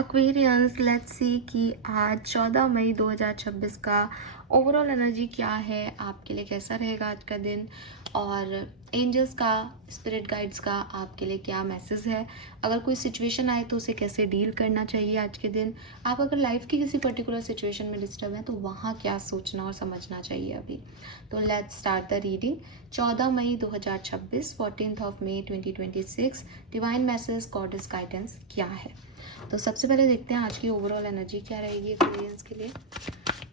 Aquarians let's see कि आज 14 मई 2026 का ओवरऑल एनर्जी क्या है, आपके लिए कैसा रहेगा आज का दिन, और एंजल्स का, स्पिरिट गाइड्स का आपके लिए क्या मैसेज है। अगर कोई सिचुएशन आए तो उसे कैसे डील करना चाहिए आज के दिन। आप अगर लाइफ की किसी पर्टिकुलर सिचुएशन में डिस्टर्ब हैं तो वहाँ क्या सोचना और समझना चाहिए अभी। तो लेट्स स्टार्ट द रीडिंग। 14 मई 2026, 14 of May 2026, divine message goddess guidance क्या है। तो सबसे पहले देखते हैं आज की ओवरऑल एनर्जी क्या रहेगी एक्वेरियंस के लिए।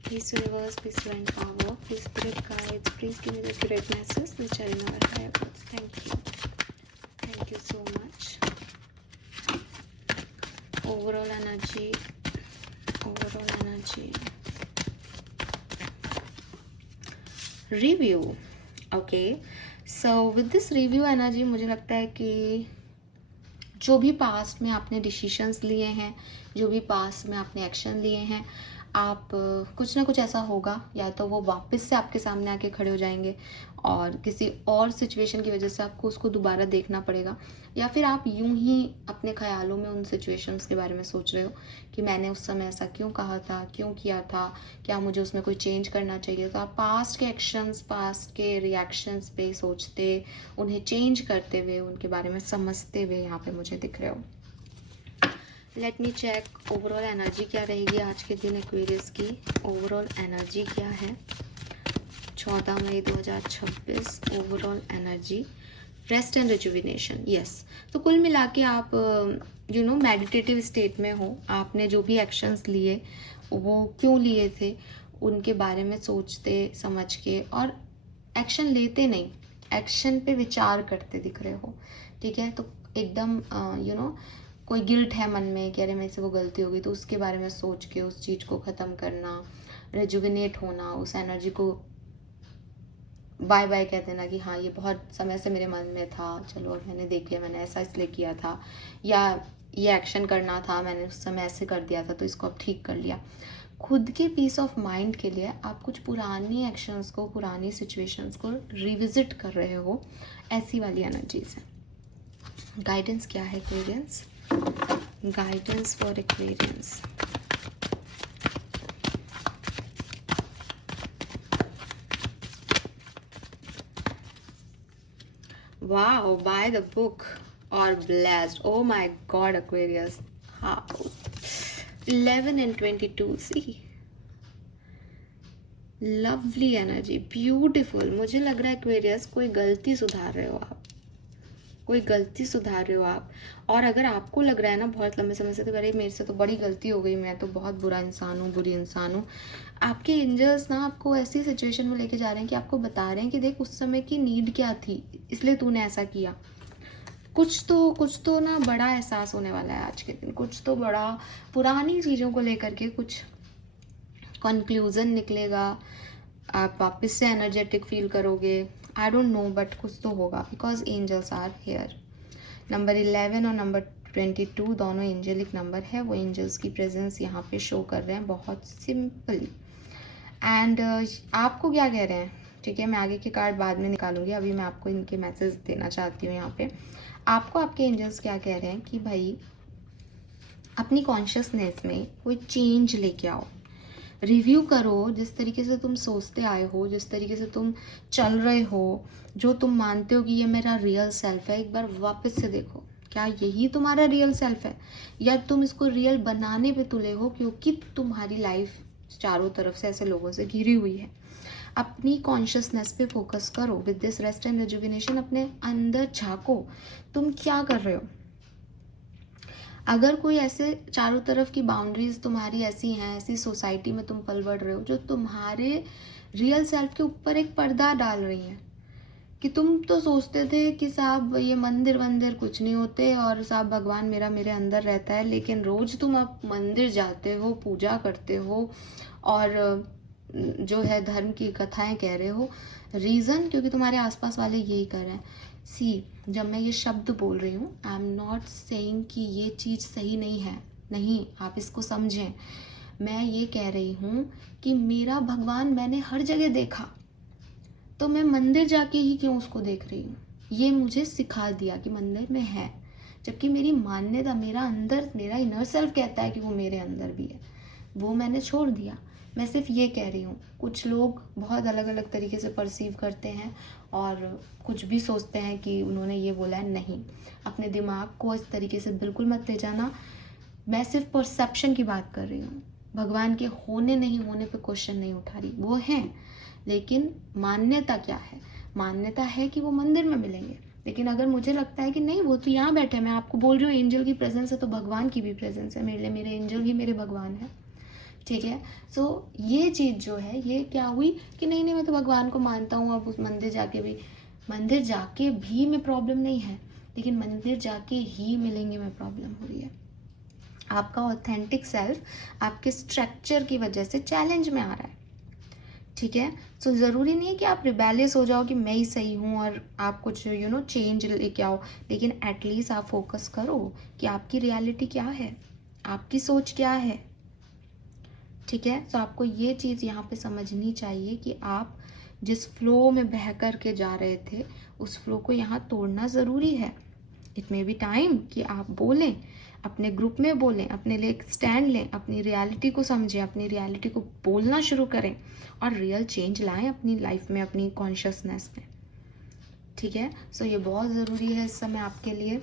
Please universe, please divine power, please spirit guides, please give me the accurate message which are in our higher paths. Thank you so much. Overall energy, review. Okay, so with this review energy मुझे लगता है कि जो भी past में आपने decisions लिए हैं, जो भी पास्ट में आपने एक्शन लिए हैं, आप कुछ ना कुछ ऐसा होगा, या तो वो वापस से आपके सामने आके खड़े हो जाएंगे और किसी और सिचुएशन की वजह से आपको उसको दोबारा देखना पड़ेगा, या फिर आप यूं ही अपने ख्यालों में उन सिचुएशंस के बारे में सोच रहे हो कि मैंने उस समय ऐसा क्यों कहा था, क्यों किया था, क्या मुझे उसमें कोई चेंज करना चाहिए। तो आप पास्ट के एक्शंस, पास्ट के रिएक्शंस पे सोचते, उन्हें चेंज करते हुए, उनके बारे में समझते हुए यहाँ पे मुझे दिख रहे हो। Let me check overall energy क्या रहेगी आज के दिन एक्वेरियस की। ओवरऑल एनर्जी क्या है 14 मई 2026, overall energy rest and rejuvenation. Yes, तो कुल मिला के आप मेडिटेटिव स्टेट में हो। आपने जो भी एक्शंस लिए वो क्यों लिए थे, उनके बारे में सोचते समझ के, और एक्शन लेते नहीं, एक्शन पे विचार करते दिख रहे हो। ठीक है, तो एकदम कोई गिल्ट है मन में कि अरे मेरे से वो गलती होगी, तो उसके बारे में सोच के उस चीज़ को ख़त्म करना, रेजुविनेट होना, उस एनर्जी को बाय बाय कह देना कि हाँ ये बहुत समय से मेरे मन में था, चलो अब मैंने देख लिया, मैंने ऐसा इसलिए किया था, या ये एक्शन करना था, मैंने उस समय ऐसे कर दिया था तो इसको अब ठीक कर लिया। खुद के पीस ऑफ माइंड के लिए आप कुछ पुरानी एक्शंस को, पुरानी सिचुएशंस को रिविजिट कर रहे हो, ऐसी वाली एनर्जीज है। गाइडेंस क्या है Aquarians? Guidance for Aquarians. Wow, by the book or blessed. Oh my God, Aquarius. How? 11 and 22. See? Lovely energy. Beautiful. मुझे लग रहा है Aquarius कोई गलती सुधार रहे हो आप, कोई गलती सुधार रहे हो आप। और अगर आपको लग रहा है ना बहुत लंबे समय से तो अरे मेरे से तो बड़ी गलती हो गई, मैं तो बहुत बुरा इंसान हूँ, बुरी इंसान हूँ, आपके एंजल्स ना आपको ऐसी सिचुएशन में लेके जा रहे हैं कि आपको बता रहे हैं कि देख उस समय की नीड क्या थी, इसलिए तूने ऐसा किया। कुछ तो ना बड़ा एहसास होने वाला है आज के दिन, कुछ तो बड़ा पुरानी चीज़ों को लेकर के कुछ कंक्लूजन निकलेगा, आप वापस से एनर्जेटिक फील करोगे। आई डोंट नो, बट कुछ तो होगा, because angels are here. Number 11 और नंबर 22 दोनों एंजलिक नंबर है, वो एंजल्स की प्रेजेंस यहाँ पे शो कर रहे हैं बहुत सिंपली। एंड आपको क्या कह रहे हैं, ठीक है, मैं आगे के कार्ड बाद में निकालूंगी, अभी मैं आपको इनके मैसेज देना चाहती हूँ। यहाँ पे आपको आपके एंजल्स क्या कह रहे हैं कि भाई अपनी कॉन्शियसनेस में कोई चेंज लेके आओ, रिव्यू करो जिस तरीके से तुम सोचते आए हो, जिस तरीके से तुम चल रहे हो, जो तुम मानते हो कि ये मेरा रियल सेल्फ है, एक बार वापस से देखो क्या यही तुम्हारा रियल सेल्फ है, या तुम इसको रियल बनाने पे तुले हो क्योंकि तुम्हारी लाइफ चारों तरफ से ऐसे लोगों से घिरी हुई है। अपनी कॉन्शियसनेस पे फोकस करो। With this rest and rejuvenation अपने अंदर झांको, तुम क्या कर रहे हो। अगर कोई ऐसे चारों तरफ की बाउंड्रीज तुम्हारी ऐसी हैं, ऐसी सोसाइटी में तुम पल बढ़ रहे हो जो तुम्हारे रियल सेल्फ के ऊपर एक पर्दा डाल रही हैं, कि तुम तो सोचते थे कि साहब ये मंदिर वंदिर कुछ नहीं होते और साहब भगवान मेरा मेरे अंदर रहता है, लेकिन रोज तुम अब मंदिर जाते हो, पूजा करते हो और जो है धर्म की कथाएं कह रहे हो। रीज़न क्योंकि तुम्हारे आसपास वाले यही कर रहे हैं। सी, जब मैं ये शब्द बोल रही हूँ, आई एम नॉट सेइंग कि ये चीज़ सही नहीं है, नहीं, आप इसको समझें। मैं ये कह रही हूँ कि मेरा भगवान मैंने हर जगह देखा, तो मैं मंदिर जाके ही क्यों उसको देख रही हूँ। ये मुझे सिखा दिया कि मंदिर में है, जबकि मेरी मान्यता, मेरा अंदर, मेरा इनर सेल्फ कहता है कि वो मेरे अंदर भी है, वो मैंने छोड़ दिया। मैं सिर्फ ये कह रही हूँ, कुछ लोग बहुत अलग अलग तरीके से परसीव करते हैं और कुछ भी सोचते हैं कि उन्होंने ये बोला है। नहीं, अपने दिमाग को इस तरीके से बिल्कुल मत ले जाना। मैं सिर्फ परसेप्शन की बात कर रही हूँ, भगवान के होने नहीं होने पे क्वेश्चन नहीं उठा रही। वो हैं, लेकिन मान्यता क्या है? मान्यता है कि वो मंदिर में मिलेंगे, लेकिन अगर मुझे लगता है कि नहीं वो तो यहाँ बैठे, मैं आपको बोल रही हूँ एंजल की प्रेजेंस है, तो भगवान की भी प्रेजेंस है मेरे लिए, मेरे एंजल भी मेरे भगवान है। ठीक है, सो ये चीज़ जो है ये क्या हुई कि नहीं नहीं मैं तो भगवान को मानता हूँ, अब उस मंदिर जाके भी मैं प्रॉब्लम नहीं है, लेकिन मंदिर जाके ही मिलेंगे में प्रॉब्लम हो रही है। आपका ऑथेंटिक सेल्फ आपके स्ट्रक्चर की वजह से चैलेंज में आ रहा है। ठीक है, सो ज़रूरी नहीं है कि आप रिबेलियस हो जाओ कि मैं ही सही हूँ और आप कुछ चेंज लेके आओ, लेकिन एटलीस्ट आप फोकस करो कि आपकी रियलिटी क्या है, आपकी सोच क्या है। ठीक है, तो आपको ये चीज़ यहाँ पे समझनी चाहिए कि आप जिस फ्लो में बह कर के जा रहे थे उस फ्लो को यहाँ तोड़ना ज़रूरी है। इट मे बी टाइम कि आप बोलें, अपने ग्रुप में बोलें, अपने लिए एक स्टैंड लें, अपनी रियलिटी को समझें, अपनी रियलिटी को बोलना शुरू करें और रियल चेंज लाएं अपनी लाइफ में, अपनी कॉन्शियसनेस में। ठीक है, सो ये बहुत ज़रूरी है इस समय आपके लिए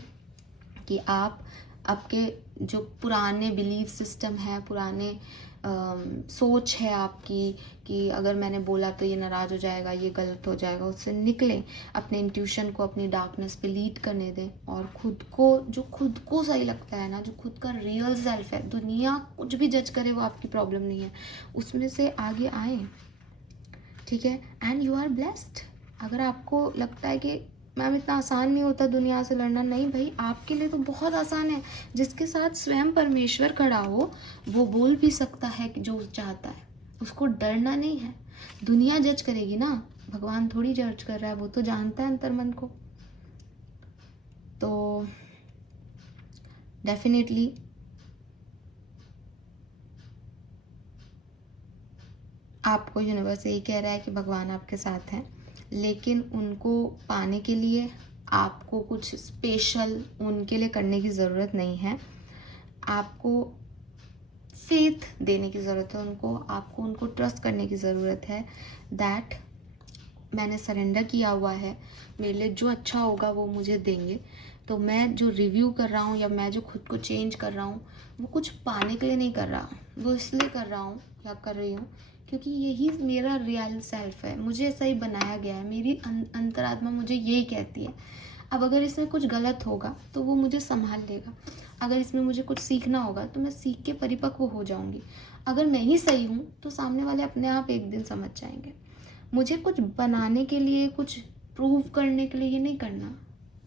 कि आप आपके जो पुराने बिलीफ सिस्टम है, पुराने सोच है आपकी कि अगर मैंने बोला तो ये नाराज़ हो जाएगा, ये गलत हो जाएगा, उससे निकलें, अपने इंट्यूशन को अपनी डार्कनेस पे लीड करने दें और खुद को, जो खुद को सही लगता है ना, जो खुद का रियल सेल्फ है, दुनिया कुछ भी जज करे वो आपकी प्रॉब्लम नहीं है, उसमें से आगे आए। ठीक है, एंड यू आर ब्लेस्ड। अगर आपको लगता है कि मैम इतना आसान नहीं होता दुनिया से लड़ना, नहीं भाई, आपके लिए तो बहुत आसान है। जिसके साथ स्वयं परमेश्वर खड़ा हो वो बोल भी सकता है कि जो चाहता है, उसको डरना नहीं है। दुनिया जज करेगी ना, भगवान थोड़ी जज कर रहा है, वो तो जानता है अंतर मन को। तो डेफिनेटली आपको यूनिवर्स यही कह रहा है कि भगवान आपके साथ हैं, लेकिन उनको पाने के लिए आपको कुछ स्पेशल उनके लिए करने की ज़रूरत नहीं है। आपको फेथ देने की ज़रूरत है उनको, आपको उनको ट्रस्ट करने की ज़रूरत है दैट मैंने सरेंडर किया हुआ है, मेरे लिए जो अच्छा होगा वो मुझे देंगे। तो मैं जो रिव्यू कर रहा हूँ या मैं जो खुद को चेंज कर रहा हूँ वो कुछ पाने के लिए नहीं कर रहा, वो इसलिए कर रहा हूँ या कर रही हूँ क्योंकि यही मेरा रियल सेल्फ है, मुझे ऐसा ही बनाया गया है, मेरी अंतरात्मा मुझे यही कहती है। अब अगर इसमें कुछ गलत होगा तो वो मुझे संभाल लेगा, अगर इसमें मुझे कुछ सीखना होगा तो मैं सीख के परिपक्व हो जाऊंगी। अगर मैं ही सही हूँ तो सामने वाले अपने आप एक दिन समझ जाएंगे। मुझे कुछ बनाने के लिए, कुछ प्रूव करने के लिए ये नहीं करना,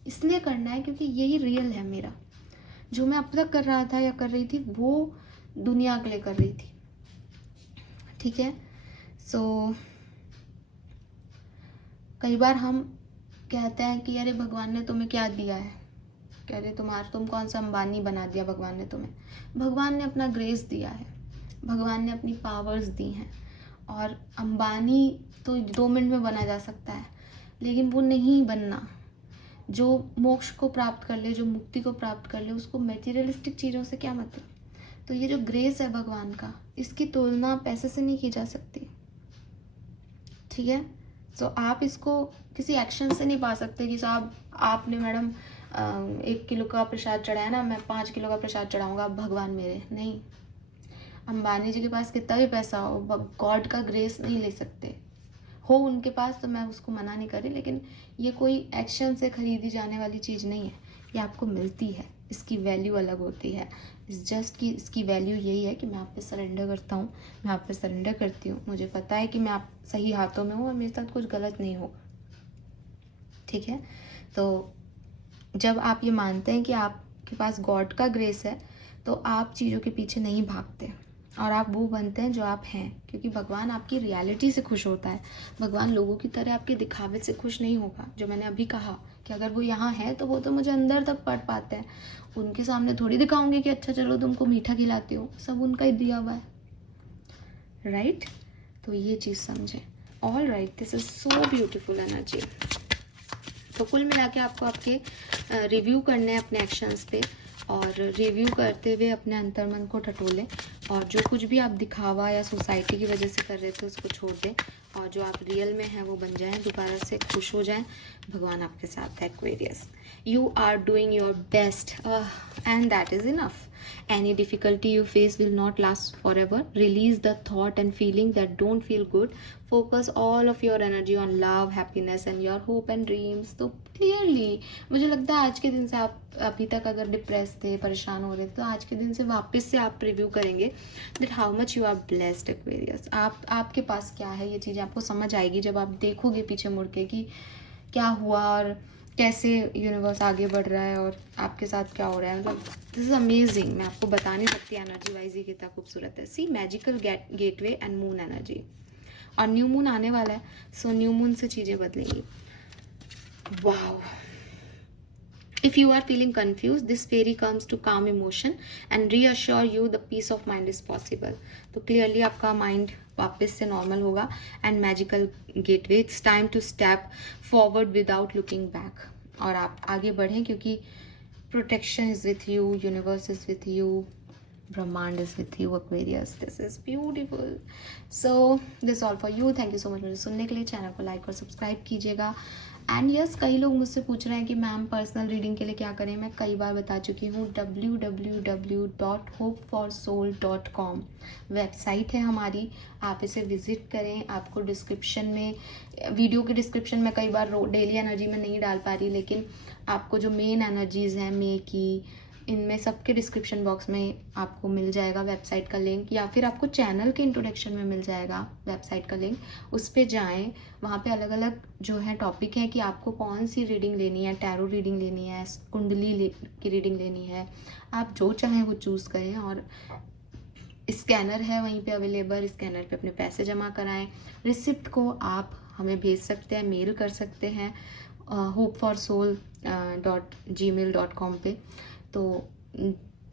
इसलिए करना है क्योंकि यही रियल है मेरा। जो मैं अब तक कर रहा था या कर रही थी वो दुनिया के लिए कर रही थी। ठीक है, सो कई बार हम कहते हैं कि अरे भगवान ने तुम्हें क्या दिया है, कह रहे तुम कौन सा अंबानी बना दिया भगवान ने तुम्हें। भगवान ने अपना ग्रेस दिया है, भगवान ने अपनी पावर्स दी हैं, और अंबानी तो 2 मिनट में बना जा सकता है, लेकिन वो नहीं बनना। जो मोक्ष को प्राप्त कर ले, जो मुक्ति को प्राप्त कर ले, उसको मटेरियलिस्टिक चीज़ों से क्या मतलब। तो ये जो ग्रेस है भगवान का, इसकी तुलना पैसे से नहीं की जा सकती। ठीक है, सो आप इसको किसी एक्शन से नहीं पा सकते कि साहब आपने मैडम 1 किलो का प्रसाद चढ़ाया ना, मैं 5 किलो का प्रसाद चढ़ाऊंगा, आप भगवान मेरे। नहीं, अंबानी जी के पास कितना भी पैसा हो, गॉड का ग्रेस नहीं ले सकते। हो उनके पास तो मैं उसको मना नहीं कर रही, लेकिन ये कोई एक्शन से खरीदी जाने वाली चीज़ नहीं है, ये आपको मिलती है, इसकी वैल्यू अलग होती है। इस जस्ट कि इसकी वैल्यू यही है कि मैं आप पे सरेंडर करता हूँ, मैं आप पे सरेंडर करती हूँ, मुझे पता है कि मैं आप सही हाथों में हूँ और मेरे साथ कुछ गलत नहीं होगा। ठीक है, तो जब आप ये मानते हैं कि आपके पास गॉड का ग्रेस है तो आप चीज़ों के पीछे नहीं भागते और आप वो बनते हैं जो आप हैं, क्योंकि भगवान आपकी रियलिटी से खुश होता है। भगवान लोगों की तरह आपके दिखावे से खुश नहीं होगा। जो मैंने अभी कहा कि अगर वो यहाँ है तो वो तो मुझे अंदर तक पढ़ पाते हैं, उनके सामने थोड़ी दिखाऊंगी कि अच्छा चलो तुमको मीठा खिलाती हूँ, सब उनका ही दिया हुआ है। राइट, तो ये चीज़ समझें। All right, this is so beautiful energy. तो कुल मिला के आपको आपके रिव्यू करने हैं अपने एक्शंस पे, और रिव्यू करते हुए अपने अंतर्मन को टटोलें, और जो कुछ भी आप दिखावा या सोसाइटी की वजह से कर रहे थे उसको छोड़ दें, और जो आप रियल में हैं वो बन जाएं, दोबारा से खुश हो जाएं। भगवान आपके साथ है Aquarius. You are doing your best and that is enough. Any difficulty you face will not last forever. Release the thought and feeling that don't feel good. Focus all of your energy on love, happiness and your hope and dreams. तो clearly मुझे लगता है आज के दिन से आप अभी तक अगर डिप्रेस थे, परेशान हो रहे थे, तो आज के दिन से वापस से आप रिव्यू करेंगे that how much you are blessed Aquarius. आपके पास क्या है, ये चीज़ आपको समझ आएगी जब आप देखोगे पीछे मुड़ के कि क्या हुआ और कैसे यूनिवर्स आगे बढ़ रहा है और आपके साथ क्या हो रहा है. मतलब दिस इज अमेजिंग. मैं आपको बता नहीं सकती एनर्जी वाइज ये कितना खूबसूरत है. See magical gateway and moon energy, और न्यू मून आने वाला है, सो न्यू मून से चीज़ें बदलेंगी. Wow. If you are feeling confused, this fairy comes to calm emotion and reassure you the peace of mind is possible. तो clearly आपका mind वापस से normal होगा. And magical gateway, it's time to step forward without looking back. और आप आगे बढ़ें क्योंकि protection is with you, universe is with you, Brahmand is with you Aquarius. This is beautiful. So this is all for you. Thank you so much मुझे सुनने के लिए. Channel को लाइक और सब्सक्राइब कीजिएगा. एंड यस, कई लोग मुझसे पूछ रहे हैं कि मैम पर्सनल रीडिंग के लिए क्या करें. मैं कई बार बता चुकी हूँ. www.hopeforsoul.com वेबसाइट है हमारी. आप इसे विजिट करें. आपको डिस्क्रिप्शन में, वीडियो के डिस्क्रिप्शन में कई बार डेली एनर्जी में नहीं डाल पा रही, लेकिन आपको जो मेन एनर्जीज़ हैं मे की, इनमें सबके डिस्क्रिप्शन बॉक्स में आपको मिल जाएगा वेबसाइट का लिंक, या फिर आपको चैनल के इंट्रोडक्शन में मिल जाएगा वेबसाइट का लिंक. उस पर जाएं. वहाँ पे अलग अलग जो है टॉपिक है कि आपको कौन सी रीडिंग लेनी है. टैरो रीडिंग लेनी है, कुंडली की रीडिंग लेनी है, आप जो चाहें वो चूज़ करें. और स्कैनर है वहीं पे अवेलेबल. स्कैनर पे अपने पैसे जमा कराएं. रिसिप्ट को आप हमें भेज सकते हैं, मेल कर सकते हैं hopeforsoul.gmail.com पे. तो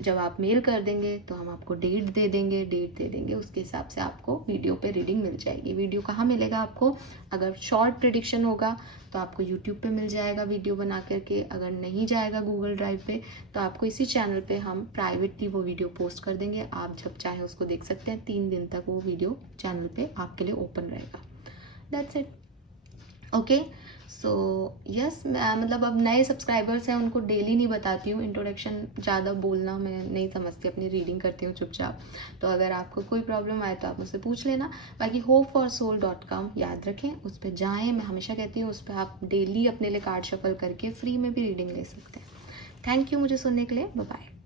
जब आप मेल कर देंगे तो हम आपको डेट दे देंगे. उसके हिसाब से आपको वीडियो पे रीडिंग मिल जाएगी. वीडियो कहाँ मिलेगा आपको? अगर शॉर्ट प्रेडिक्शन होगा तो आपको यूट्यूब पे मिल जाएगा वीडियो बना करके. अगर नहीं जाएगा गूगल ड्राइव पे तो आपको इसी चैनल पे हम प्राइवेटली वो वीडियो पोस्ट कर देंगे. आप जब चाहें उसको देख सकते हैं. 3 दिन तक वो वीडियो चैनल पे आपके लिए ओपन रहेगा. That's it. Okay. So yes, मतलब अब नए सब्सक्राइबर्स हैं उनको डेली नहीं बताती हूँ. इंट्रोडक्शन ज़्यादा बोलना मैं नहीं समझती, अपनी रीडिंग करती हूँ चुपचाप. तो अगर आपको कोई प्रॉब्लम आए तो आप मुझसे पूछ लेना. बाकी hopeforsoul.com याद रखें, उस पर जाएँ. मैं हमेशा कहती हूँ उस पर आप डेली अपने लिए कार्ड शफल करके फ्री में भी रीडिंग ले सकते हैं. थैंक यू मुझे सुनने के लिए. Bye bye.